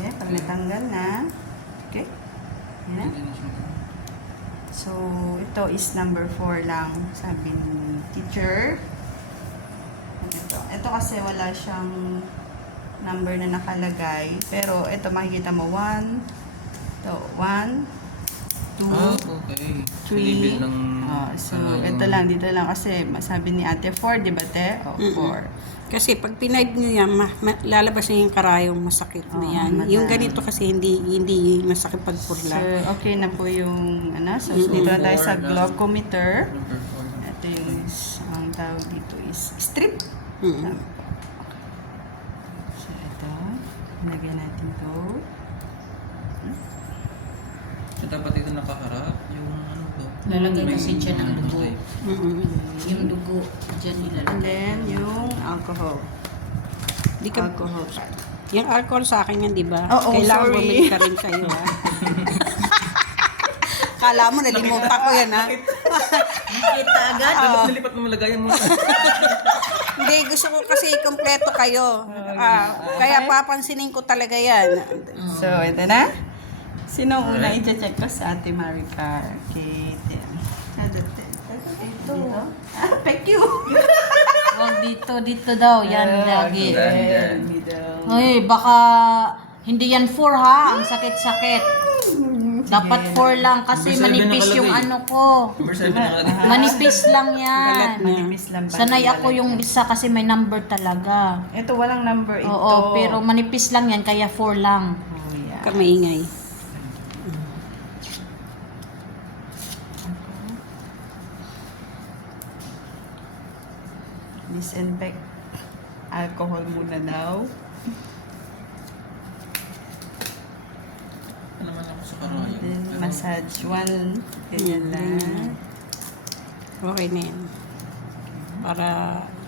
Okay, pag natanggal na. Okay. Yan. So, ito is number 4 lang, sabi ni teacher. Ito kasi wala siyang number na nakalagay. Pero ito makikita mo, 1, 2, okay. 3. So, ito lang, dito lang kasi masabi ni ate 4, di ba te? 4. Kasi pag pinaid nyo yan, lalabas na yung karayong masakit na yan. Yung ganito kasi hindi masakit pag So, purla. okay na po yung, so dito na tayo sa glucometer. Ito yung, ang tawag dito is strip. Tama po. So, ito. Lagyan natin to. So, dapat ito nakaharap. Yung ano to. Lalagay May kasi dyan ng dugo. Yung dugo, dyan And nilalagay. then, yung alcohol. Di ka, Alcohol. yung alcohol sa akin yan, di ba? Oo, Kailangan sorry. bumili ka rin sa'yo, ha? Kala mo, nalimutan ko yan, ha? Kita agad. Dapat nalipat na malagayan mo. Hindi, gusto ko kasi kompleto kayo. Kaya papansinin ko talaga yan. So, ito na. Sino ang una i-check ko sa Ate Maricar? Okay, ito. Thank you. Huwag dito daw. Yan lagi. Middle. Ay, baka hindi yan 4 ha. Ang sakit-sakit. Dapat 4 lang kasi Number 7 manipis yung nakalagay. ano ko. Number 7 nakalagay. Manipis lang yan. Manipis lang ba? Sanay ako yung isa kasi may number talaga. Ito, walang number ito. Oo, pero manipis lang yan kaya 4 lang. Oh, yeah. Ka maingay. Disinfect alcohol muna daw. Ano naman ako sa And karayong. then, Pero- massage 1. Ganyan lang. Okay na yan. Para,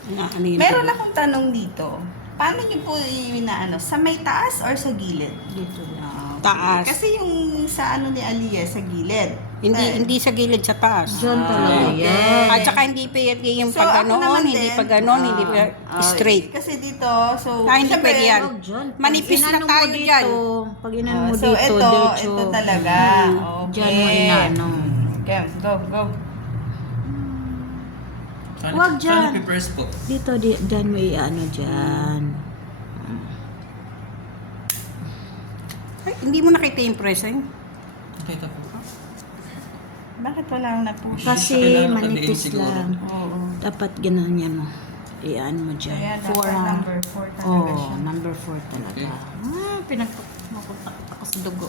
ano yun? Meron akong tanong dito. Paano niyo po inaano? Sa may taas or sa gilid? Dito lang. Taas. Kasi yung sa ano ni Aliyah, sa gilid. Hindi sa gilid, sa taas. Diyan talaga yan. At saka hindi pwede yung So, pag ako ganoon, naman hindi din. pag ganoon, hindi pa straight. Kasi dito, so... Hindi syempre, pwede yan. Huwag dyan. Manipis Pag na inano mo tayo dito, dyan. Pag inano mo so, dito, ito diretso. talaga. Okay. Dyan mo inaano. Okay, go, go. Saan- Huwag dyan. Saan ipipress po? Dito, dyan mo i-ano dyan. Ay, hindi mo nakita yung pressing? Nakita po. Bakit wala akong na-push? Kasi Kailangan manipis nakadiin siguro. lang. Oo. Dapat ganun yan mo. I-ano mo dyan. Kaya 4 dapat ha. number 4 talaga Oo, siya. number 4 talaga. Okay. Pinagpapunta ako sa dugo.